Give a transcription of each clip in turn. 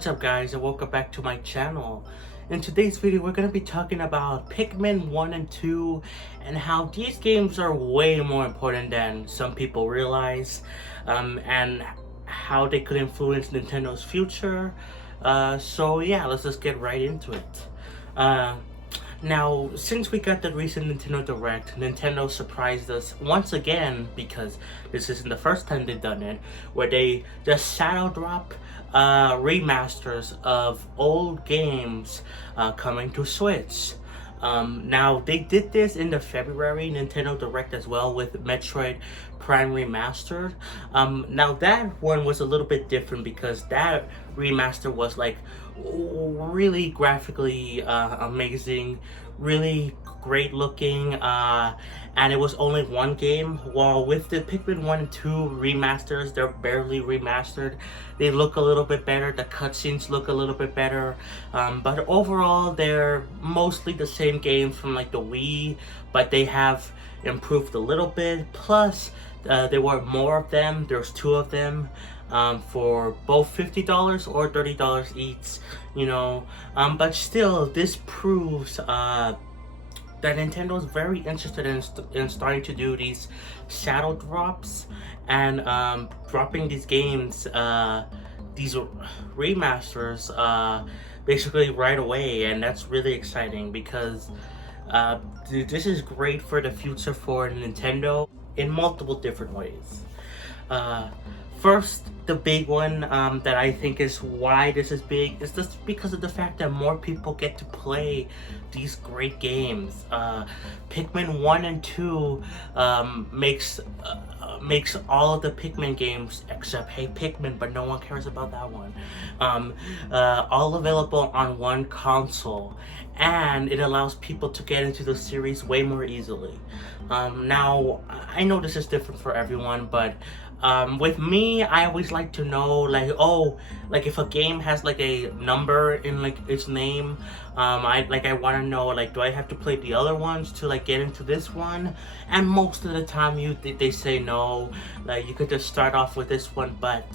What's up guys, and welcome back to my channel. In today's video we're going to be talking about Pikmin 1 and 2 and how these games are way more important than some people realize, and how they could influence Nintendo's future. So yeah, let's just get right into it. Now, since we got the recent Nintendo Direct, Nintendo surprised us once again, because this isn't the first time they've done it, where they just shadow drop remasters of old games coming to Switch. Now, they did this in the February Nintendo Direct as well with Metroid Prime Remastered. Now, that one was a little bit different because that remaster was like really graphically amazing, really great looking, and it was only one game. While with the Pikmin 1 and 2 remasters, they're barely remastered. They look a little bit better, the cutscenes look a little bit better, but overall they're mostly the same games from like the Wii, but they have improved a little bit. Plus there were more of them. There's two of them, for both $50 or $30 each, you know. But still, this proves that Nintendo is very interested in starting to do these shadow drops and dropping these games, these remasters, basically right away. And that's really exciting because this is great for the future for Nintendo in multiple different ways. First, the big one that I think is why this is big is just because of the fact that more people get to play these great games. Pikmin 1 and 2 makes all of the Pikmin games except Hey Pikmin, but no one cares about that one, all available on one console, and it allows people to get into the series way more easily. Now, I know this is different for everyone, but with me, I always like to know, like, oh, like if a game has like a number in like its name, I want to know, like, do I have to play the other ones to like get into this one? And most of the time they say no, like you could just start off with this one. But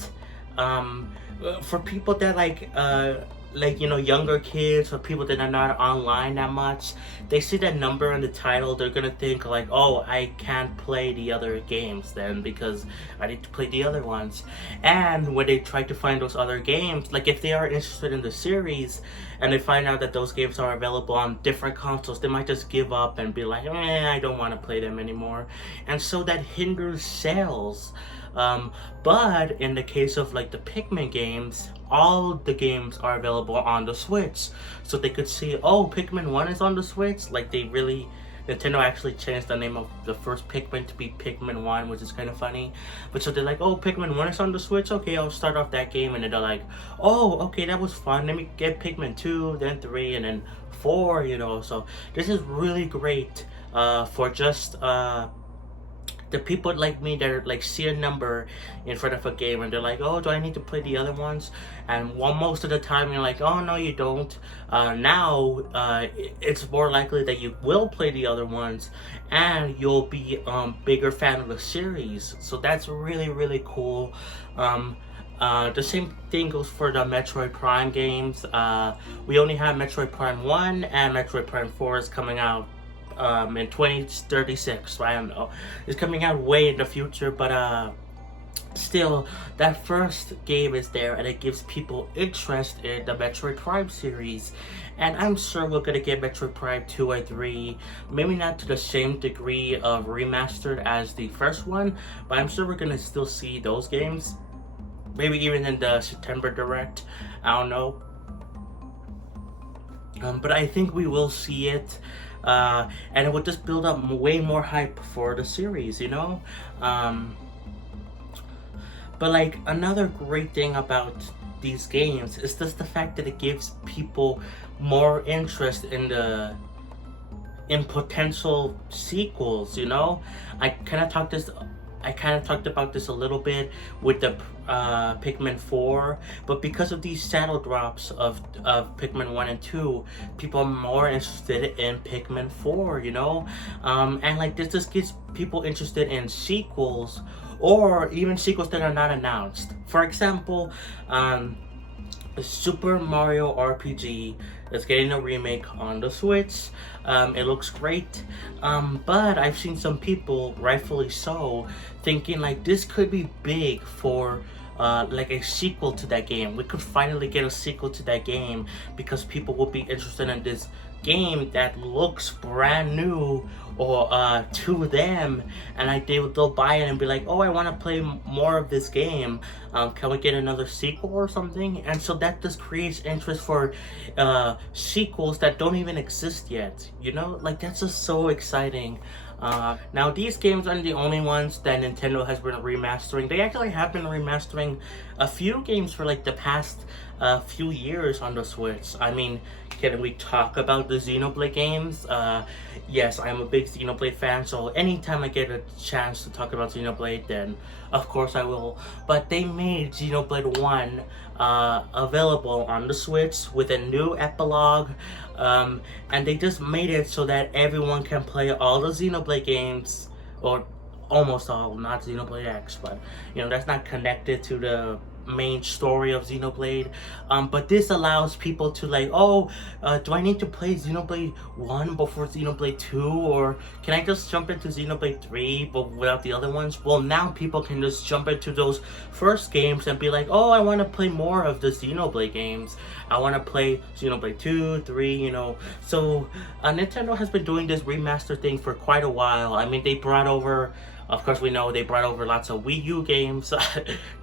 for people that like, you know, younger kids or people that are not online that much, they see that number in the title, they're gonna think like, oh, I can't play the other games then because I need to play the other ones. And when they try to find those other games, like if they are interested in the series and they find out that those games are available on different consoles, they might just give up and be like, I don't want to play them anymore. And so that hinders sales. But in the case of like the Pikmin games, all the games are available on the Switch, so they could see, oh, Pikmin 1 is on the Switch. Like Nintendo actually changed the name of the first Pikmin to be Pikmin 1, which is kind of funny. But so they're like, oh, Pikmin 1 is on the Switch, okay, I'll start off that game. And then they're like, oh, okay, that was fun, let me get Pikmin 2, then 3, and then 4, you know. So this is really great for just the people like me that are, like, see a number in front of a game and they're like, oh, do I need to play the other ones? And most of the time you're like, oh no, you don't. Now it's more likely that you will play the other ones and you'll be bigger fan of the series. So that's really, really cool. The same thing goes for the Metroid Prime games. We only have Metroid Prime 1 and Metroid Prime 4 is coming out in 2036. I don't know, it's coming out way in the future, but still, that first game is there and it gives people interest in the Metroid Prime series. And I'm sure we're gonna get Metroid Prime 2 or 3, maybe not to the same degree of remastered as the first one, but I'm sure we're gonna still see those games, maybe even in the September Direct. I don't know, but I think we will see it. And it would just build up way more hype for the series, you know? But like, another great thing about these games is just the fact that it gives people more interest in potential sequels, you know? I kind of talked about this a little bit with the Pikmin 4, but because of these shadow drops of Pikmin 1 and 2, people are more interested in Pikmin 4, you know? And like, this just gets people interested in sequels, or even sequels that are not announced. For example, Super Mario RPG is getting a remake on the Switch. It looks great, but I've seen some people, rightfully so, thinking like this could be big for like a sequel to that game. We could finally get a sequel to that game because people will be interested in this game that looks brand new or to them, and like they'll buy it and be like, oh, I want to play more of this game. Can we get another sequel or something? And so that just creates interest for sequels that don't even exist yet, you know, like that's just so exciting. Now these games aren't the only ones that Nintendo has been remastering. They actually have been remastering a few games for like the past few years on the Switch. I mean, can we talk about the Xenoblade games? Yes, I'm a big Xenoblade fan, so anytime I get a chance to talk about Xenoblade, then of course I will. But they made Xenoblade 1 available on the Switch with a new epilogue, and they just made it so that everyone can play all the Xenoblade games, or almost all, not Xenoblade X, but you know, that's not connected to the main story of Xenoblade. But this allows people to like, oh, do I need to play Xenoblade 1 before Xenoblade 2, or can I just jump into Xenoblade 3 but without the other ones? Well, now people can just jump into those first games and be like, oh, I want to play more of the Xenoblade games. I want to play Xenoblade 2, 3, you know. So Nintendo has been doing this remaster thing for quite a while. I mean, they brought over, of course, we know they brought over lots of Wii U games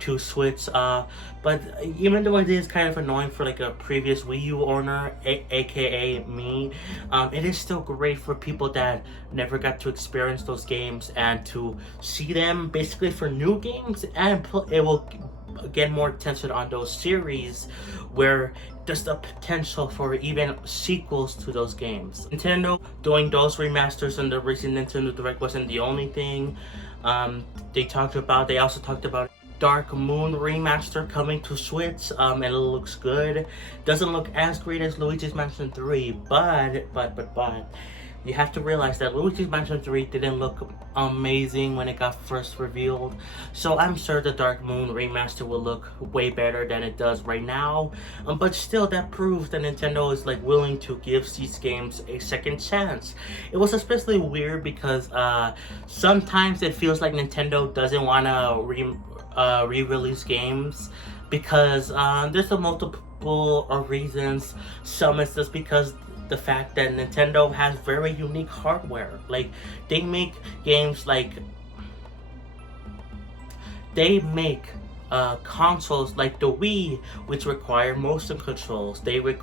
to Switch, but even though it is kind of annoying for like a previous Wii U owner, aka me, it is still great for people that never got to experience those games and to see them basically for new games, and it will get more attention on those series where there's the potential for even sequels to those games. Nintendo doing those remasters in the recent Nintendo Direct wasn't the only thing. They also talked about Dark Moon remaster coming to Switch, and it looks good. Doesn't look as great as Luigi's Mansion 3, but you have to realize that Luigi's Mansion 3 didn't look amazing when it got first revealed. So I'm sure the Dark Moon remaster will look way better than it does right now. But still, that proves that Nintendo is like willing to give these games a second chance. It was especially weird because sometimes it feels like Nintendo doesn't want to re-release games because there's a multiple reasons. Some is just because the fact that Nintendo has very unique hardware. Like, they make games like, they make consoles like the Wii, which require motion controls. They make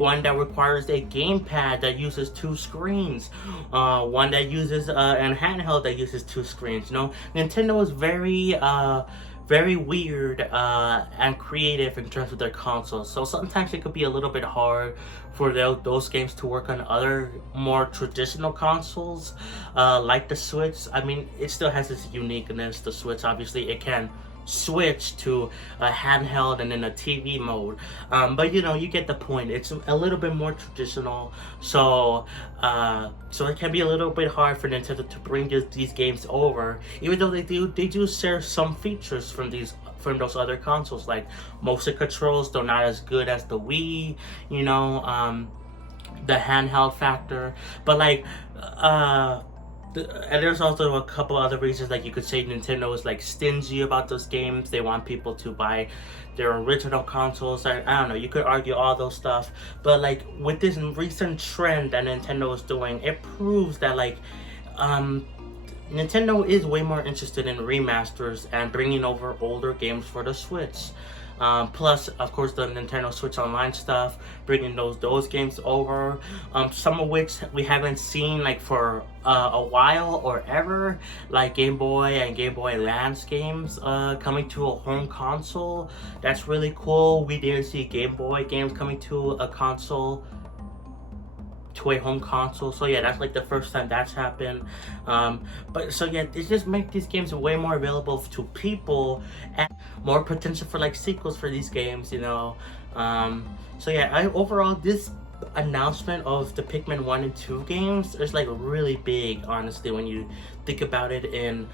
one that requires a gamepad that uses 2 screens, one that uses an handheld that uses 2 screens. You know, Nintendo is very weird and creative in terms of their consoles. So sometimes it could be a little bit hard for those games to work on other more traditional consoles, like the Switch. I mean, it still has its uniqueness. The Switch, obviously, it can switch to a handheld and then a TV mode, but you know, you get the point. It's a little bit more traditional, so it can be a little bit hard for Nintendo to bring these games over, even though they do share some features from those other consoles, like motion controls. They're not as good as the Wii, you know, the handheld factor, but like and there's also a couple other reasons, like you could say Nintendo is like stingy about those games. They want people to buy their original consoles. I don't know, you could argue all those stuff, but like with this recent trend that Nintendo is doing, it proves that like Nintendo is way more interested in remasters and bringing over older games for the Switch. Plus, of course, the Nintendo Switch Online stuff, bringing those games over, some of which we haven't seen like for a while or ever, like Game Boy and Game Boy Advance games coming to a home console. That's really cool. We didn't see Game Boy games coming to a home console, so yeah, that's like the first time that's happened. But so yeah, it just make these games way more available to people and more potential for like sequels for these games, you know. So yeah, overall, this announcement of the Pikmin 1 and 2 games is like really big, honestly, when you think about it in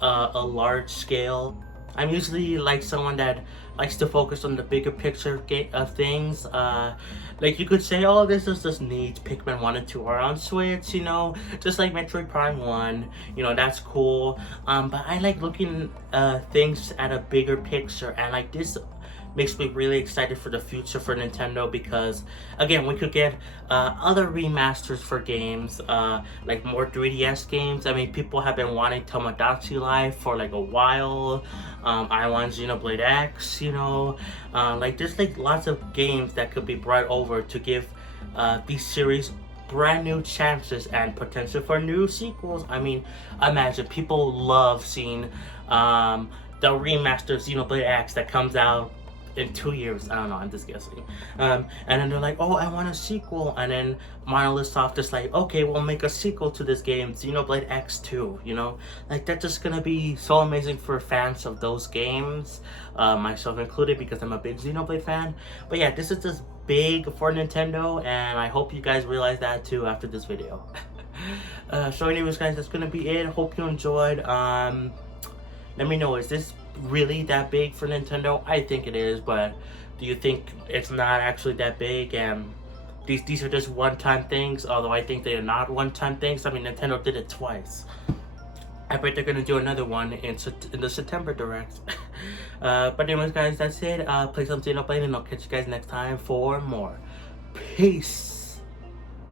a large scale. I'm usually like someone that likes to focus on the bigger picture of things. Like you could say, oh, this is just neat. Pikmin 1 and 2 are on Switch, you know, just like Metroid Prime 1, you know, that's cool. But I like looking things at a bigger picture, and like this makes me really excited for the future for Nintendo, because again, we could get other remasters for games, like more 3DS games. I mean, people have been wanting Tomodachi Life for like a while. I want Xenoblade X, you know, like there's like lots of games that could be brought over to give these series brand new chances and potential for new sequels. I mean, imagine people love seeing the remaster of Xenoblade X that comes out in 2 years. I don't know, I'm just guessing. And then they're like, oh, I want a sequel. And then Monolith Soft is like, okay, we'll make a sequel to this game, Xenoblade X2, you know? Like, that's just gonna be so amazing for fans of those games, myself included, because I'm a big Xenoblade fan. But yeah, this is just big for Nintendo, and I hope you guys realize that too after this video. So anyways, guys, that's gonna be it. Hope you enjoyed. Let me know, is this really that big for Nintendo? I think it is, but do you think it's not actually that big, and these are just one-time things? Although I think they are not one-time things. I mean, Nintendo did it twice. I bet they're gonna do another one in the September Direct. But anyways, guys, that's it. Play some Xenoblade, and I'll catch you guys next time for more. Peace.